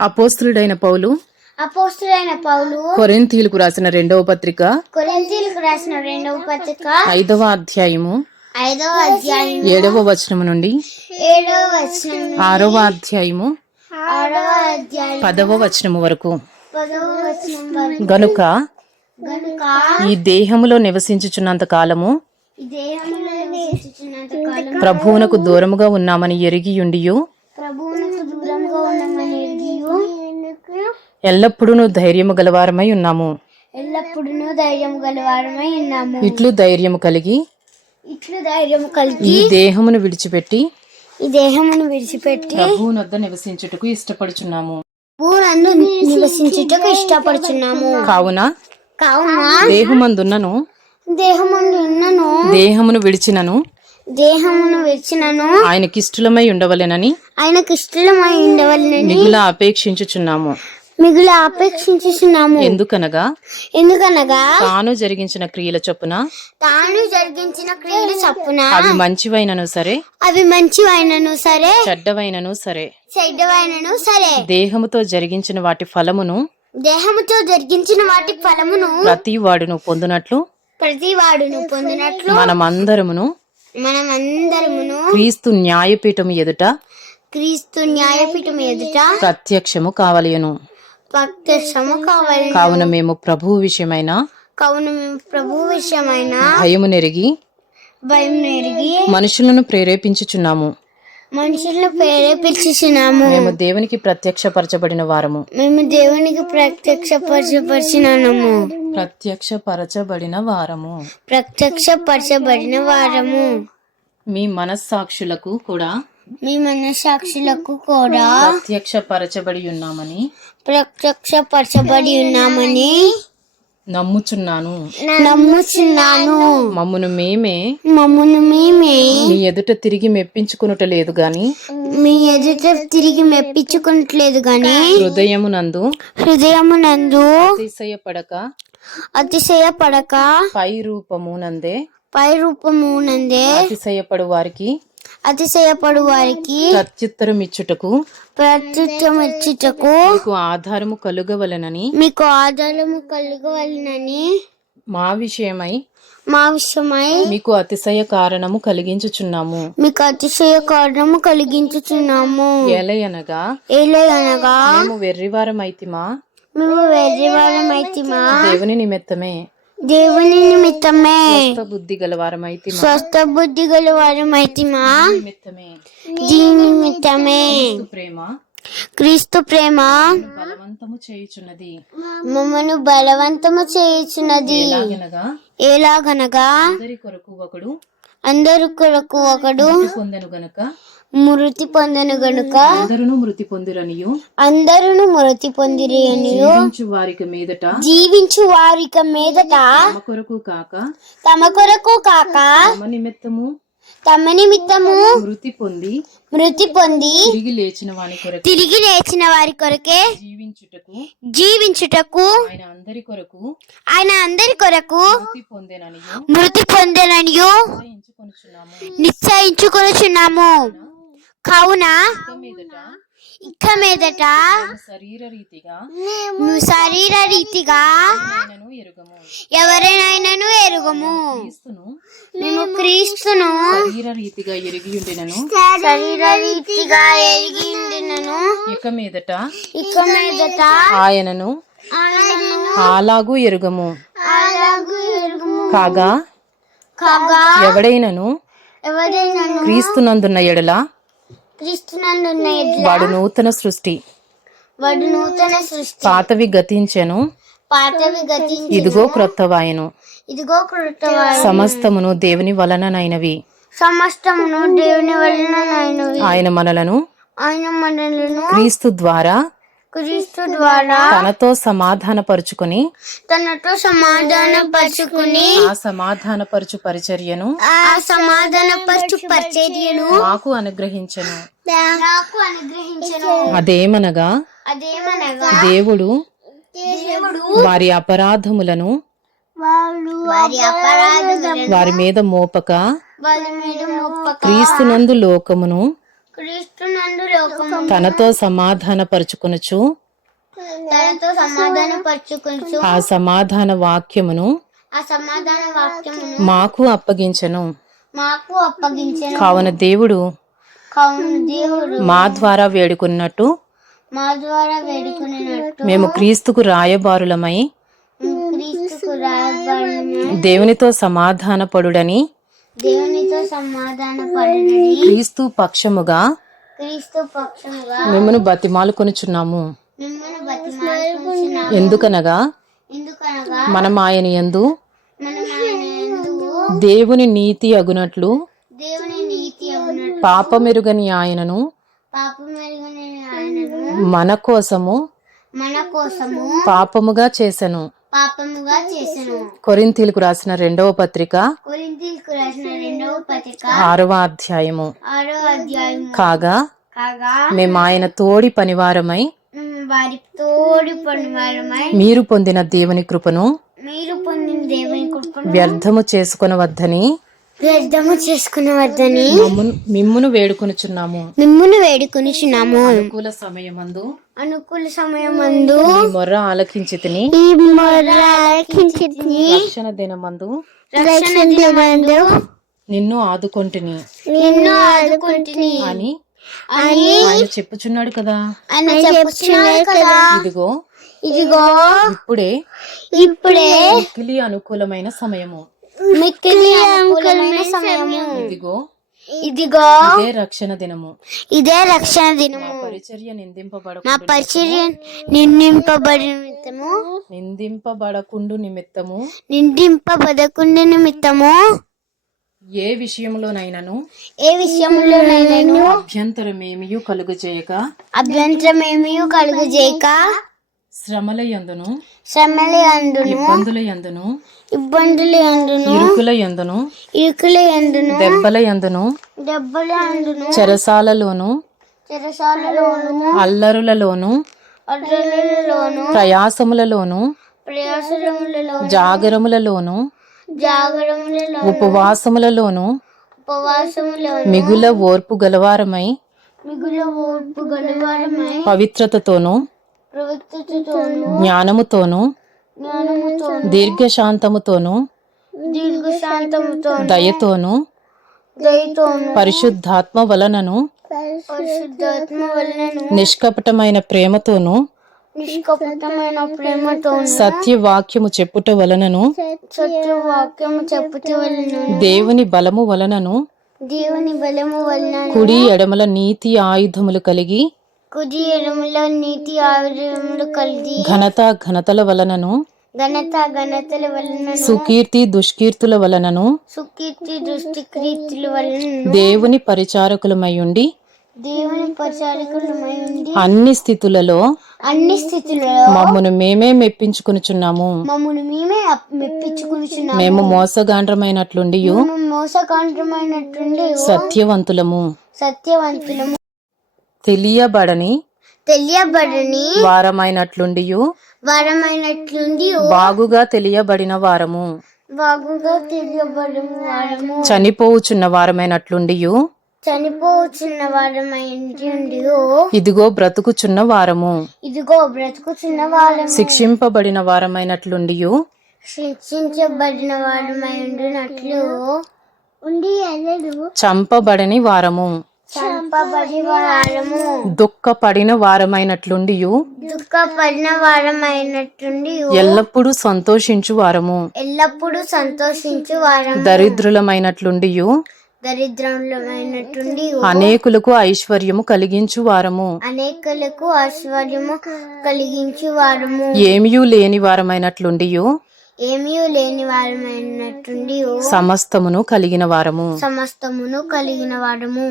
అపోస్తులుడైన పౌలు. అపోస్తులైన పౌలు. కొరింథీలకు రాసిన రెండవ పత్రిక. కొరింథీలకు రాసిన రెండవ పత్రిక. ఐదవ అధ్యాయము. ఐదవ అధ్యాయం ఏడవ వచనము నుండి. ఏడవ వచనం ఆరవ అధ్యాయము. ఆరవ అధ్యాయం పదవ వచనము వరకు. పదవ వచనం వరకు. గనుక గనుక ఈ దేహములో నివసించుచున్నంత కాలము ఈ దేహంలో నివసించుచున్నంత కాలం ప్రభువునకు దూరముగా ఉన్నామని ఎరిగియుండియు ప్రభువునకు ఎల్లప్పుడూ ధైర్యము గలవారమై ఉన్నాము. ఎల్లప్పుడూ ధైర్యం గలవారమై ఉన్నాము. ఇట్లు ధైర్యము కలిగి ఇట్లు ధైర్యం కలిగి ఈ దేహమును విడిచిపెట్టి ఈ దేహమును విడిచిపెట్టి ప్రభువునొద్ద నివసించుటకు ఇష్టపడుచున్నాము. భూనందు నివసించుటకు ఇష్టపడుచున్నాము. కావున కావున దేహమందున్నను దేహమును ఉన్నను దేహమును విడిచినను దేహమును విడిచినను ఆయనకిష్టులమై ఉండవలెనని ఆయనకు ఇష్టమై ఉండవలనని మిగుల అపేక్షించుచున్నాము. మిగులు అపేక్షించుచున్నాము ఎందుకనగా? ఎందుకనగా? తాను జరిగించిన క్రియల చొప్పున? తాను జరిగించిన క్రియలు చప్పున అవి మంచివైనను సరే? అవి మంచివైనను సరే? చెడ్డవైనను సరే? చెడ్డవైనను సరే? దేహముతో జరిగించిన వాటి ఫలమును? దేహముతో జరిగించిన వాటి ఫలమును? ప్రతి వాడును పొందునట్లు? ప్రతి వాడును పొందినట్లు? మనమందరమును? మనమందరమును? క్రీస్తు న్యాయపీఠము ఎదుట? క్రీస్తు న్యాయపీఠం ఎదుట? ప్రత్యక్షము కావలయను ప్రత్యక్షము కావాలి కావున మేము ప్రభువు విషయమైన కావున మేము ప్రభు విషయమైన భయము నెరిగి భయం ఎరిగి మనుషులను ప్రేరేపించుచున్నాము. మనుషులను ప్రేరేపించుచున్నాము. మేము దేవునికి ప్రత్యక్షపరచబడిన వారము. మేము దేవునికి ప్రత్యక్షపరచపరిచినాము ప్రత్యక్షపరచబడిన వారము. ప్రత్యక్షపరచబడిన వారము. మీ మనస్సాక్షులకు కూడా మీ మనసాక్షులకు కూడా ప్రత్యక్షపరచబడి ఉన్నామని ప్రత్యక్షపరచబడి ఉన్నామని నమ్ముచున్నాను. నమ్ముచున్నాను. మమ్మును మేమే. మమ్మల్ని మేమే. మీ ఎదుట తిరిగి మెప్పించుకునుట లేదు గాని మీ ఎదుట తిరిగి మెప్పించుకోవట్లేదు గాని హృదయమునందు హృదయమునందు అతిశయపడక అతిశయపడక పై రూపమునందే పై రూపమునందే అతిశయపడు వారికి అతిశయపడు వారికి ప్రత్యుత్తరం ఇచ్చుటకు ప్రత్యుత్వం ఇచ్చుటకు మీకు ఆధారము కలుగవలెనని మీకు ఆధారము కలగవలనని మా విషయమై మా విషయమై మీకు అతిశయ కారణము కలిగించుచున్నాము. మీకు అతిశయ కారణము కలిగించుచున్నాము. ఎలయనగా ఏలయనగా మేము వెర్రివారమైతిమా? మేము వెర్రివారమైతిమా? దేవుని నిమిత్తమే దేవుని నిమిత్తమే. స్వస్థ బుద్ధి గలవారమైతిమా? స్వస్థ బుద్ధి గల వారమైతిమా నిమిత్తమే. దీని నిమిత్తమే. ప్రేమ. క్రీస్తు ప్రేమ. బలవంతము చేయుచున్నది. మమ్మను బలవంతము చేయుచున్నది. ఎలాగనగా? అందరి కొరకు ఒకడు. అందరు కొరకు ఒకడు. పొందెను గనుక. మృతి పొందను గనుక. అందరూ మృతి పొందిరనియు. అందరును మృతి పొందిరి అని జీవించు వారికి మీదట. జీవించు వారిక మీదట. తమ కొరకు కాక. తమ కొరకు కాక. తమ నిమిత్తము. తమ నిమిత్తము మృతి పొంది. మృతి పొంది తిరిగి లేచిన వాని కొరకు. తిరిగి లేచిన వారి కొరకే జీవించుటకు. జీవించుటకు ఆయన అందరి కొరకు. ఆయన అందరి కొరకు మృతి పొందెననియు. మృతి పొందననియు. ఎంచుకొనుచున్నాము నిశ్చయించుకొనుచున్నాము. కావున ఇక మీదట శరీర రీతిగా శరీర రీతిగా ఎరుగము. ఎవరినైనాను ఎరుగము. క్రీస్తును మేము క్రీస్తును శరీర రీతిగా ఎరిగి ఉండినను. శరీర రీతిగా ఎరిగి ఉండినను. ఇక మీదట ఇక మీదట ఆయనను అలాగూ ఎరుగము. అలాగూ ఎరుగుము. కాగా కాగా ఎవడైనను ఎడల క్రీస్తునందున్న ఎడ్ల వాడు నూతన సృష్టి. వాడు నూతన సృష్టి. పాతవి గతించెను. పాతవి గతించి ఇదిగో క్రొత్తవాయను. ఇదిగో కృతవాయి సమస్తమును దేవుని వలననైనవి సమస్తమును దేవుని వలన నాయనవి ఆయన మనలను ఆయన మనలను క్రీస్తు ద్వారా క్రీస్తు ద్వారా తనతో సమాధానపరుచుకొని తనతో సమాధాన పరుచుకుని ఆ సమాధానపరుచు పరిచర్యను ఆ సమాధాన పరచు పరిచర్యను మాకు అనుగ్రహించెను. నాకు అనుగ్రహించను. అదేమనగా అదేమనగా దేవుడు దేవుడు వారి అపరాధములను వారి అపరాధములను వారి మీద మోపక వారి మీద మోపక క్రీస్తునందు లోకమును క్రీస్తు నందు లోకము తనతో సమాధానపరుచుకొనుచు తనతో సమాధాన పరుచుకొనుచు ఆ సమాధాన వాక్యమును ఆ సమాధాన వాక్యమును మాకు అప్పగించెను. మాకు అప్పగించెను. కావున దేవుడు కావున దేవుడు మా ద్వారా వేడుకున్నట్టు మా ద్వారా వేడుకునేటట్టు మేము క్రీస్తుకు రాయబారులమై క్రీస్తుకు రాయబడిన దేవునితో సమాధానపడుడని దేవునితో సమాధాన పడని క్రీస్తు పక్షముగా క్రీస్తు పక్షముగా మిమ్మను బతిమాలుకొనుచున్నాము. ఎందుకనగా మనం ఆయన యందు దేవుని నీతి అగునట్లు పాపమెరుగని ఆయనను పాపం మెరుగుని ఆయనను మన కోసము మన కోసము పాపముగా చేసెను. పాపముగా చేసెను. కొరింథీలకు రాసిన రెండవ పత్రిక కొరింథీయులకు రాసిన రెండవ పత్రిక ఆరవ అధ్యాయము. ఆరో అధ్యాయము. కాగా కాగా మేము ఆయన తోడి పనివారమై వారి తోడి పనివారమై మీరు పొందిన దేవుని కృపను మీరు పొందిన దేవుని కృపను వ్యర్థము చేసుకొనవద్దని వ్యర్థము చేసుకునవద్దని. మమ్మును మిమ్మును వేడుకొనుచున్నాము. మిమ్మును వేడుకొనిచున్నాము. అనుకూల సమయమందు. అనుకూల సమయమందు. మొర్ర ఆలకించి తిని. ఈ మొర్ర ఆలకించి రక్షణ దినమందు. రక్షణ దినమందు. నిన్ను ఆదుకొంటిని. నిన్ను ఆదుకుంటుని. అని. అని. ఆయన చెప్పుచున్నాడు కదా. ఆయన చెప్పుచున్నారు కదా. ఇదిగో. ఇదిగో. ఇప్పుడే. ఇప్పుడే. మిక్కిలి అనుకూలమైన సమయము. మిక్కిలి సమయము. ఇదిగో. ఇదిగో. ఇదే రక్షణ దినము. ఇదే రక్షణ దినము. పరిచర్య నిందింపబడ మా పరిచర్య నిందింపబడి నిమిత్తము నిందింపబడకుండు నిమిత్తము. నిందింపబడకుండా నిమిత్తము. ఏ విషయంలోనైనాను ఏ విషయంలోనైనా అభ్యంతరమేమియు కలుగజేయక? అభ్యంతరమేమీ కలుగజేయక? శ్రమల యందును శ్రమల అందును ఇబ్బందుల యందును ఇబ్బందుల ఇరుకుల యందును ఇరుకుల అందును దెబ్బల యందును దెబ్బల అందును చెరసాలలోను చెరసాలలోను అల్లరులలోను అడ్రలలోను ప్రయాసములలోను ప్రయాసములలో జాగరములలోను జాగరములలో ఉపవాసములలోను ఉపవాసములోను మిగుల ఓర్పు గలవారమై మిగుల ఓర్పు గలవారమై పవిత్రతతోను జ్ఞానముతోను దీర్ఘశాంతముతోను దీర్ఘశాంతముతోను దయతోను దయతోను పరిశుద్ధాత్మ వలనను పరిశుద్ధాత్మ వలనను నిష్కపటమైన ప్రేమతోను నిష్కపటమైన ప్రేమతోను సత్యవాక్యము చెప్పుట వలనను సత్య వాక్యము చెప్పుట వలన దేవుని బలము వలనను దేవుని బలము వలన కుడి ఎడమల నీతి ఆయుధములు కలిగి నీతి ఆయుధములు కలిగి ఘనత ఘనతల వలనను ఘనత ఘనతల వలన సుకీర్తి దుష్కీర్తుల వలనను సుకీర్తి దృష్టి క్రీతుల వలన దేవుని పరిచారకులమై దేవుని పరిచారకులమై ఉండి అన్ని స్థితులలో అన్ని స్థితులలో మమ్మను మేమే మెప్పించుకొనుచున్నాము. మమ్మల్ని మేమే మెప్పించుకునిచున్నాము. మేము మోసగాండ్రమైనట్లుండి మేము మోసకాంతమైనట్టుండి సత్యవంతులము. సత్యవంతులము. తెలియబడని తెలియబడని వారమైనట్లుండి వరమైనట్లుండి బాగుగా తెలియబడిన వారము. బాగుగా తెలియబడిన వారము. చనిపోవుచున్న వారమైనట్లుండి చనిపోవచ్చున్న వారమైంది ఇదిగో బ్రతుకుచున్న వారము. ఇదిగో బ్రతుకుచున్న వారము. శిక్షింపబడిన వారమైనట్లుండి శిక్షించబడిన వారమై ఉండినట్లు ఉండి చంపబడని వారము చంపబడి వారము. దుఃఖపడిన వారమైనట్లుండి దుఃఖపడిన వారమైనట్టుండి ఎల్లప్పుడూ సంతోషించు వారము ఎల్లప్పుడూ సంతోషించు వారము దరిద్రులమైనట్లుండి దరిద్రములమైనట్టుండి అనేకులకు ఐశ్వర్యము కలిగించు వారము అనేకులకు ఐశ్వర్యము కలిగించు వారము ఏమియూ లేని వారమైనట్లుండి ఏమీ లేని వారమైనట్టుండి సమస్తమును కలిగిన వారము. సమస్తమును కలిగిన వారము.